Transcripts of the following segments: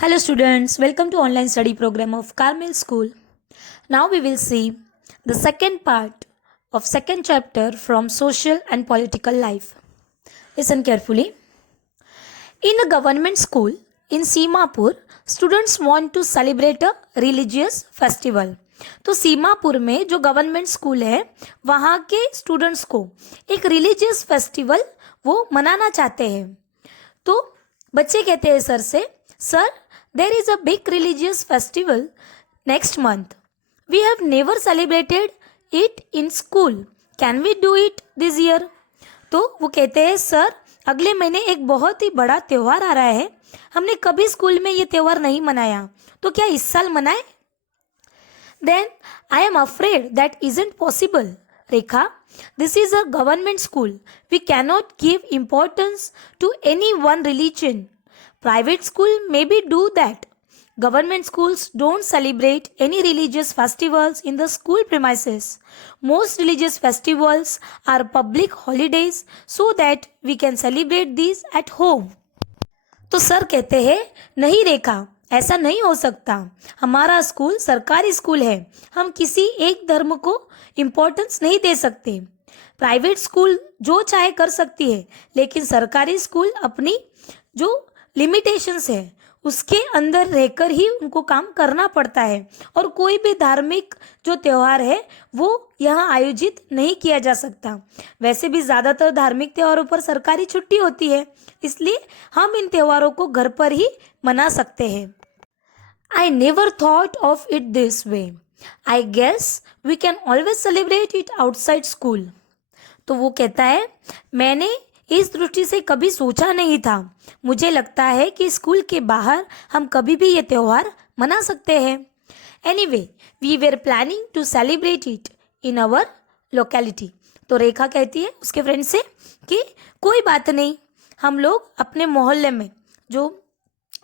Hello students, welcome to online study program of Carmel School. Now we will see the second part of second chapter from social and political life. Listen carefully. In a government school in सीमापुर, students want to celebrate a religious festival. तो सीमापुर में जो government school है वहाँ के students को एक religious festival वो मनाना चाहते हैं. तो बच्चे कहते हैं सर से, sir there is a big religious festival next month. We have never celebrated it in school. Can we do it this year? तो वो कहते हैं सर अगले महीने एक बहुत ही बड़ा त्यौहार आ रहा है, हमने कभी स्कूल में ये त्यौहार नहीं मनाया, तो क्या इस साल मनाए? Then I am afraid that isn't possible. Rekha, this is a government school. We cannot give importance to any one religion. Private school maybe do that. Government schools don't celebrate any religious festivals in the school premises. Most religious festivals are public holidays so that we can celebrate these at home. तो sir कहते हैं नहीं रेखा, ऐसा नहीं हो सकता. हमारा school सरकारी स्कूल है, हम किसी एक धर्म को इम्पोर्टेंस नहीं दे सकते. प्राइवेट स्कूल जो चाहे कर सकती है, लेकिन सरकारी स्कूल अपनी जो लिमिटेशंस है उसके अंदर रहकर ही उनको काम करना पड़ता है और कोई भी धार्मिक जो त्यौहार है वो यहाँ आयोजित नहीं किया जा सकता. वैसे भी ज़्यादातर धार्मिक त्योहारों पर सरकारी छुट्टी होती है, इसलिए हम इन त्योहारों को घर पर ही मना सकते हैं. I never thought of it this way. I guess we can always celebrate it outside school. तो वो कहता है मैंने इस दृष्टि से कभी सोचा नहीं था, मुझे लगता है कि स्कूल के बाहर हम कभी भी ये त्यौहार मना सकते हैं. Anyway we were planning to celebrate it in our locality. तो रेखा कहती है उसके फ्रेंड से कि कोई बात नहीं, हम लोग अपने मोहल्ले में जो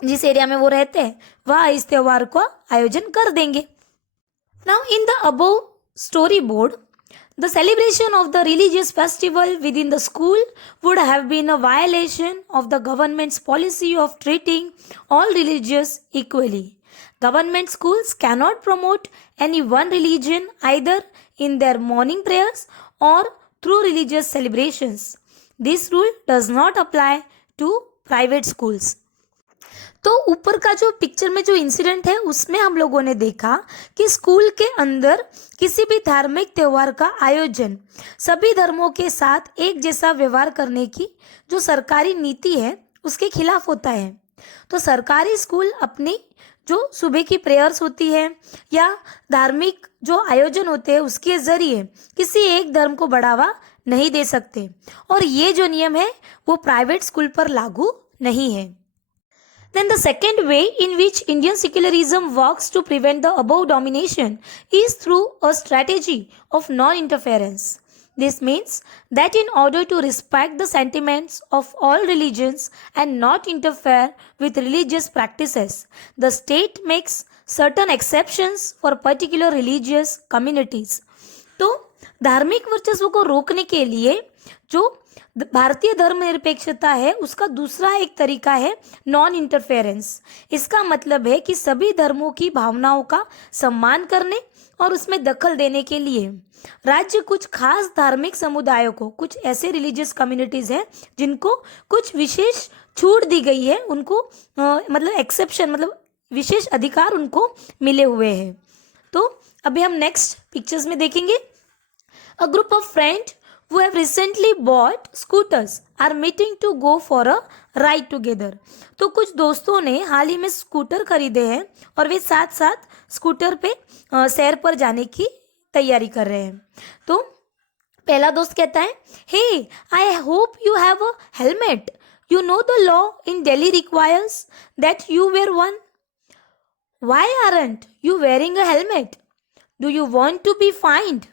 जिस एरिया में वो रहते हैं वहाँ इस त्यौहार का आयोजन कर देंगे. Now in the above story board, the celebration of the religious festival within the school would have been a violation of the government's policy of treating all religions equally. Government schools cannot promote any one religion either in their morning prayers or through religious celebrations. This rule does not apply to private schools. तो ऊपर का जो picture में जो incident है उसमें हम लोगों ने देखा कि स्कूल के अंदर किसी भी धार्मिक त्यौहार का आयोजन सभी धर्मों के साथ एक जैसा व्यवहार करने की जो सरकारी नीति है उसके खिलाफ होता है. तो सरकारी स्कूल अपनी जो सुबह की प्रेयर्स होती है या धार्मिक जो आयोजन होते हैं उसके ज़रिए किसी एक धर्म को बढ़ावा नहीं दे सकते और ये जो नियम है वो प्राइवेट स्कूल पर लागू नहीं है. Then the second way in which Indian secularism works to prevent the above domination is through a strategy of non-interference. This means that in order to respect the sentiments of all religions and not interfere with religious practices, the state makes certain exceptions for particular religious communities. तो धार्मिक वर्चस्व को रोकने के लिए जो भारतीय धर्मनिरपेक्षता है उसका दूसरा एक तरीका है नॉन इंटरफेरेंस. इसका मतलब है कि सभी धर्मों की भावनाओं का सम्मान करने और उसमें दखल देने के लिए राज्य कुछ खास धार्मिक समुदायों को, कुछ ऐसे रिलीजियस कम्युनिटीज़ हैं जिनको कुछ विशेष छूट दी गई है, उनको मतलब एक्सेप्शन मतलब विशेष अधिकार उनको मिले हुए हैं. तो अभी हम नेक्स्ट पिक्चर्स में देखेंगे. A group of friend who have recently bought scooters are meeting to go for a ride together. तो कुछ दोस्तों ने हाल ही में स्कूटर खरीदे हैं और वे साथ साथ स्कूटर पे सैर पर जाने की तैयारी कर रहे हैं. तो पहला दोस्त कहता है hey I hope you have a helmet, you know the law in Delhi requires that you wear one. Why aren't you wearing a helmet, do you want to be fined.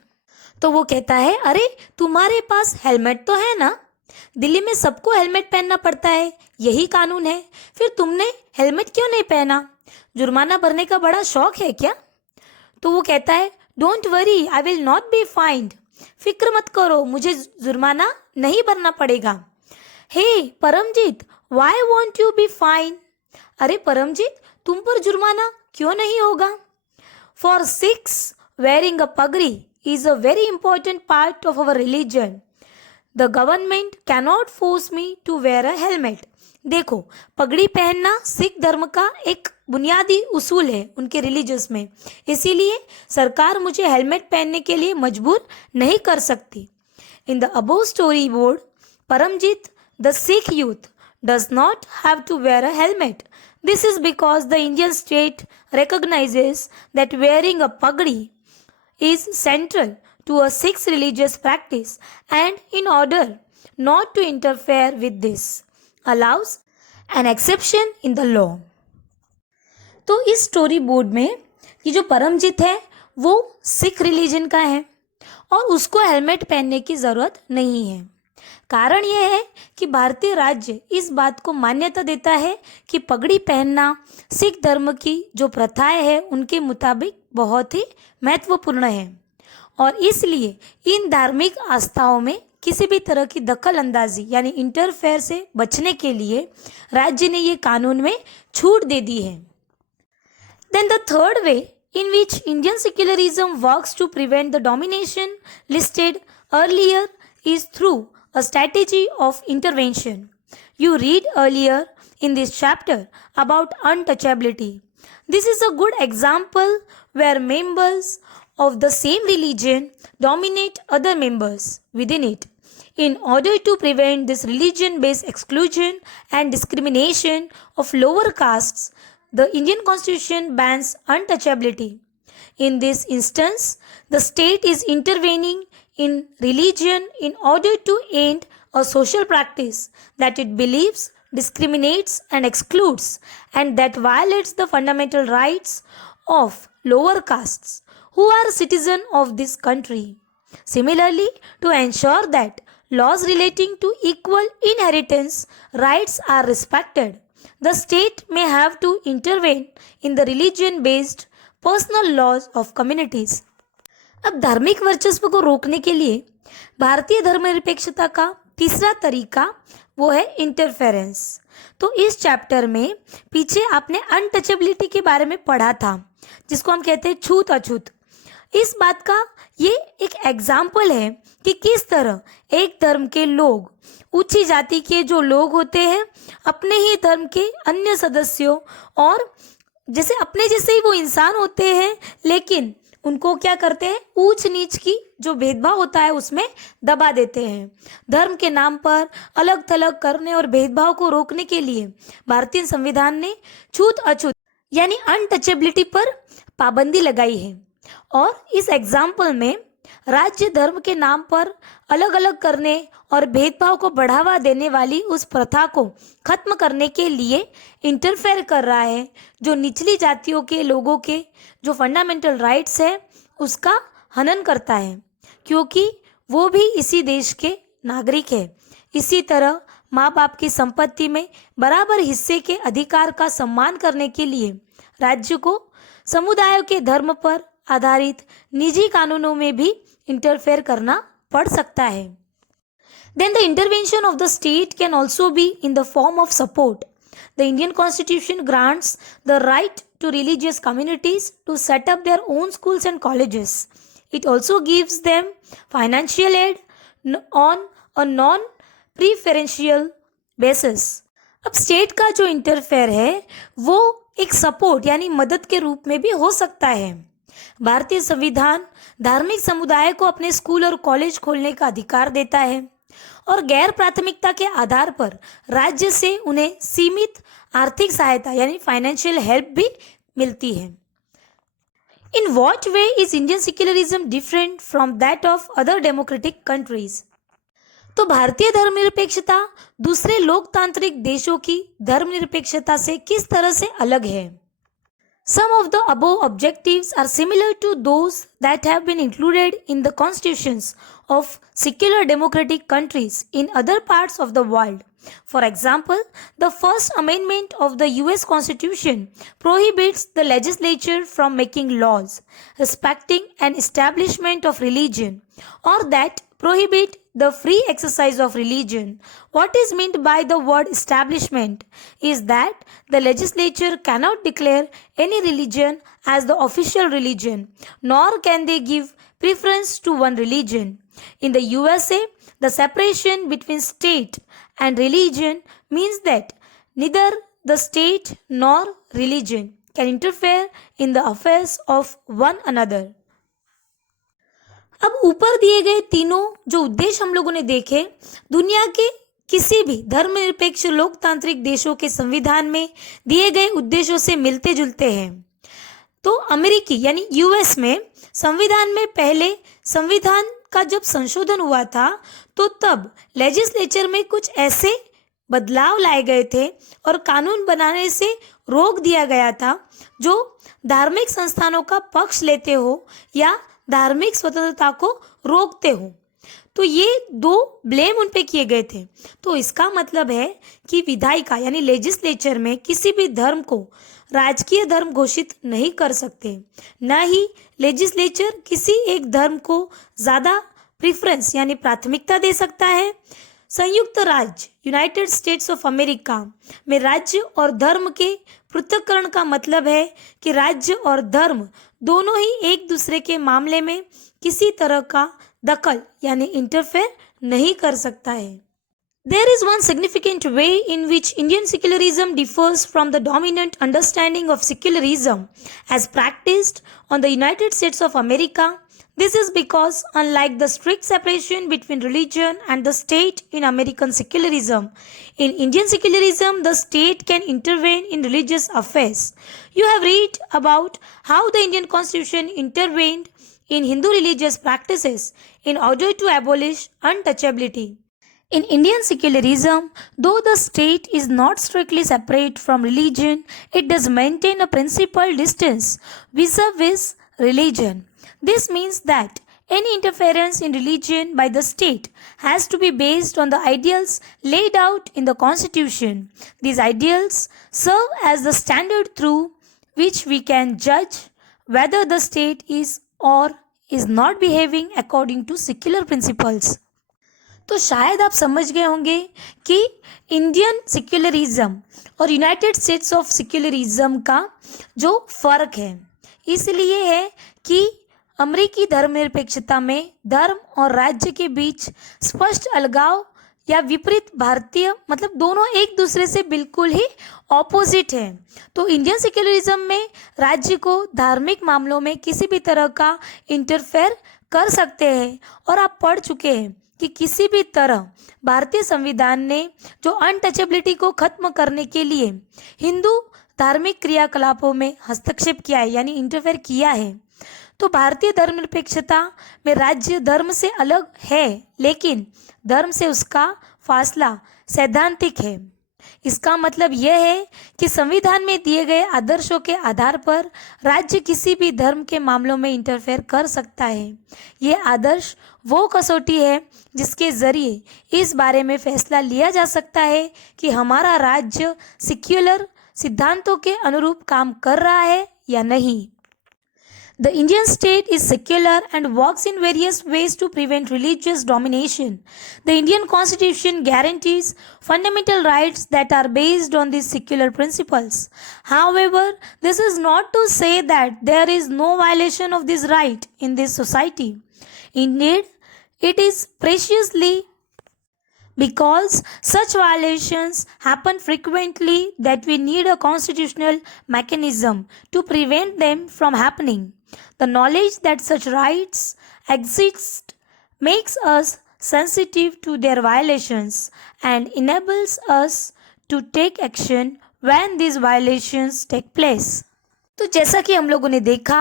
तो वो कहता है अरे तुम्हारे पास हेलमेट तो है ना, दिल्ली में सबको हेलमेट पहनना पड़ता है, यही कानून है, फिर तुमने हेलमेट क्यों नहीं पहना, जुर्माना भरने का बड़ा शौक है क्या. तो वो कहता है don't worry I will not be fined, फिक्र मत करो मुझे जुर्माना नहीं भरना पड़ेगा. Hey Paramjit why won't you be fine, अरे परमजीत, तुम पर जुर्माना क्यों नहीं होगा? For Sikhs, wearing a pagri is a very important part of our religion. The government cannot force me to wear a helmet. देखो, पगड़ी पहनना सिख धर्म का एक बुनियादी उसूल है उनके रिलीजियस में, इसीलिए सरकार मुझे हेलमेट पहनने के लिए मजबूर नहीं कर सकती. In the above story board, Paramjit, the Sikh youth does not have to wear a helmet. This is because the Indian state recognizes that wearing a pagdi is central to a Sikh religious practice, and in order not to interfere with this, allows an exception in the law. तो इस story board में ये जो परमजीत है वो Sikh religion का है और उसको हेलमेट पहनने की ज़रूरत नहीं है. कारण यह है कि भारतीय राज्य इस बात को मान्यता देता है कि पगड़ी पहनना सिख धर्म की जो प्रथाएं हैं उनके मुताबिक बहुत ही महत्वपूर्ण है और इसलिए इन धार्मिक आस्थाओं में किसी भी तरह की दखल अंदाजी यानी इंटरफेयर से बचने के लिए राज्य ने ये कानून में छूट दे दी है. Then the third way in which Indian secularism works to prevent the domination listed earlier is through a strategy of intervention. You read earlier in this chapter about untouchability. This is a good example where members of the same religion dominate other members within it. In order to prevent this religion-based exclusion and discrimination of lower castes, the Indian Constitution bans untouchability. In this instance, the state is intervening in religion in order to end a social practice that it believes discriminates and excludes and that violates the fundamental rights of lower castes who are citizens of this country. Similarly, to ensure that laws relating to equal inheritance rights are respected, the state may have to intervene in the religion-based personal laws of communities. अब धार्मिक वर्चस्व को रोकने के लिए भारतीय धर्मनिरपेक्षता का तीसरा तरीका वो है इंटरफेरेंस. तो इस चैप्टर में पीछे आपने अनटचेबिलिटी के बारे में पढ़ा था जिसको हम कहते हैं छूत अछूत. इस बात का ये एक एग्जाम्पल है कि किस तरह एक धर्म के लोग, ऊंची जाति के जो लोग होते हैं, अपने ही धर्म के अन्य सदस्यों और जैसे अपने जैसे ही वो इंसान होते हैं लेकिन उनको क्या करते हैं, ऊंच नीच की जो भेदभाव होता है उसमें दबा देते हैं. धर्म के नाम पर अलग थलग करने और भेदभाव को रोकने के लिए भारतीय संविधान ने छूत अछूत यानी अनटचेबिलिटी पर पाबंदी लगाई है. और इस एग्जाम्पल में राज्य धर्म के नाम पर अलग अलग करने और भेदभाव को बढ़ावा देने वाली उस प्रथा को खत्म करने के लिए इंटरफेयर कर रहा है, जो निचली जातियों के लोगों के जो फंडामेंटल राइट्स है उसका हनन करता है, क्योंकि वो भी इसी देश के नागरिक है. इसी तरह माँ बाप की संपत्ति में बराबर हिस्से के अधिकार का सम्मान करने के लिए राज्य को समुदायों के धर्म पर आधारित निजी कानूनों में भी इंटरफेयर करना पड़ सकता है. Then the intervention of the state can also be in the form of support. The Indian Constitution grants the right to religious communities to set up their own schools and colleges. It also gives them financial aid on a non-preferential basis. अब state का जो interfere है वो एक support यानी मदद के रूप में भी हो सकता है. भारतीय संविधान धार्मिक समुदाय को अपने स्कूल और कॉलेज खोलने का अधिकार देता है और गैर प्राथमिकता के आधार पर राज्य से उन्हें सीमित आर्थिक सहायता यानी फाइनेंशियल हेल्प भी मिलती है. In what way is Indian secularism different from that of other democratic countries? तो भारतीय धर्मनिरपेक्षता दूसरे लोकतांत्रिक देशों की धर्मनिरपेक्षता से किस तरह से अलग है? Some of the above objectives are similar to those that have been included in the constitutions of secular democratic countries in other parts of the world. For example, the First Amendment of the US Constitution prohibits the legislature from making laws respecting an establishment of religion or that prohibit the free exercise of religion. What is meant by the word establishment is that the legislature cannot declare any religion as the official religion, nor can they give preference to one religion. In the USA, the separation between state and religion means that neither the state nor religion can interfere in the affairs of one another. अब ऊपर दिए गए तीनों जो उद्देश्य हम लोगों ने देखे, दुनिया के किसी भी धर्मनिरपेक्ष लोकतांत्रिक देशों के संविधान में दिए गए उद्देश्यों से मिलते जुलते हैं। तो अमेरिकी यानी यूएस में संविधान में पहले संविधान का जब संशोधन हुआ था तो तब लेजिस्लेचर में कुछ ऐसे बदलाव लाए गए थे और कानून बनाने से रोक दिया गया था जो धार्मिक संस्थानों का पक्ष लेते हो या धार्मिक स्वतंत्रता को रोकते हो। तो ये दो ब्लेम उन पे किए गए थे। तो इसका मतलब है कि विधायिका यानी लेजिस्लेचर में किसी भी धर्म को राजकीय धर्म घोषित नहीं कर सकते, न ही लेजिस्लेचर किसी एक धर्म को ज़्यादा प्रेफरेंस यानी प्राथमिकता दे सकता है। संयुक्त राज्य यूनाइटेड स्टेट्स ऑफ अमेरिका में राज्य और धर्म के पृथक्करण का मतलब है कि राज्य और धर्म दोनों ही एक दूसरे के मामले में किसी तरह का दखल यानी इंटरफेयर नहीं कर सकता है। There is one significant way in which Indian secularism differs from the dominant understanding of secularism as practiced on the United States of America. This is because, unlike the strict separation between religion and the state in American secularism, in Indian secularism, the state can intervene in religious affairs. You have read about how the Indian Constitution intervened in Hindu religious practices in order to abolish untouchability. In Indian secularism, though the state is not strictly separate from religion, it does maintain a principal distance vis-a-vis religion. This means that any interference in religion by the state has to be based on the ideals laid out in the Constitution. These ideals serve as the standard through which we can judge whether the state is or is not behaving according to secular principles. तो शायद आप समझ गए होंगे कि Indian secularism और United states of secularism का जो फ़र्क है इसलिए है कि अमेरिकी धर्मनिरपेक्षता में धर्म और राज्य के बीच स्पष्ट अलगाव या विपरीत भारतीय मतलब दोनों एक दूसरे से बिल्कुल ही ऑपोजिट है। तो इंडियन सेक्युलरिज्म में राज्य को धार्मिक मामलों में किसी भी तरह का इंटरफेयर कर सकते हैं और आप पढ़ चुके हैं कि किसी भी तरह भारतीय संविधान ने जो अनटचेबिलिटी को खत्म करने के लिए हिंदू धार्मिक क्रियाकलापों में हस्तक्षेप किया है यानी इंटरफेयर किया है। तो भारतीय धर्मनिरपेक्षता में राज्य धर्म से अलग है लेकिन धर्म से उसका फासला सैद्धांतिक है। इसका मतलब यह है कि संविधान में दिए गए आदर्शों के आधार पर राज्य किसी भी धर्म के मामलों में इंटरफेयर कर सकता है। यह आदर्श वो कसौटी है जिसके ज़रिए इस बारे में फैसला लिया जा सकता है कि हमारा राज्य सेक्युलर सिद्धांतों के अनुरूप काम कर रहा है या नहीं। The Indian state is secular and works in various ways to prevent religious domination. The Indian Constitution guarantees fundamental rights that are based on these secular principles. However, this is not to say that there is no violation of this right in this society. Indeed, it is preciously because such violations happen frequently that we need a constitutional mechanism to prevent them from happening. The knowledge that such rights exist makes us sensitive to their violations and enables us to take action when these violations take place. तो जैसा कि हम लोगों ने देखा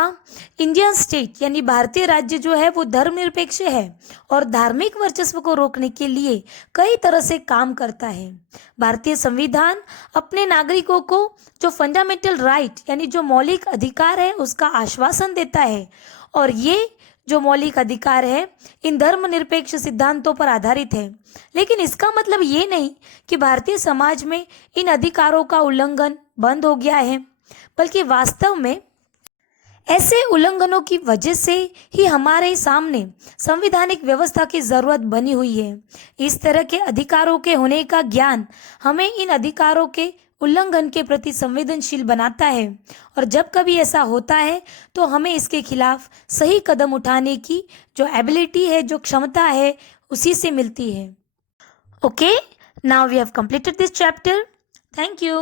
Indian state यानी भारतीय राज्य जो है वो धर्मनिरपेक्ष है और धार्मिक वर्चस्व को रोकने के लिए कई तरह से काम करता है। भारतीय संविधान अपने नागरिकों को जो फंडामेंटल राइट यानी जो मौलिक अधिकार है उसका आश्वासन देता है और ये जो मौलिक अधिकार है इन धर्मनिरपेक्ष सिद्धांतों पर आधारित है। लेकिन इसका मतलब ये नहीं कि भारतीय समाज में इन अधिकारों का उल्लंघन बंद हो गया है, बल्कि वास्तव में ऐसे उल्लंघनों की वजह से ही हमारे सामने संवैधानिक व्यवस्था की जरूरत बनी हुई है। इस तरह के अधिकारों के होने का ज्ञान हमें इन अधिकारों के उल्लंघन के प्रति संवेदनशील बनाता है, और जब कभी ऐसा होता है तो हमें इसके खिलाफ सही कदम उठाने की जो एबिलिटी है, जो क्षमता है, उसी से मिलती है। Okay, now we have completed this chapter. Thank you.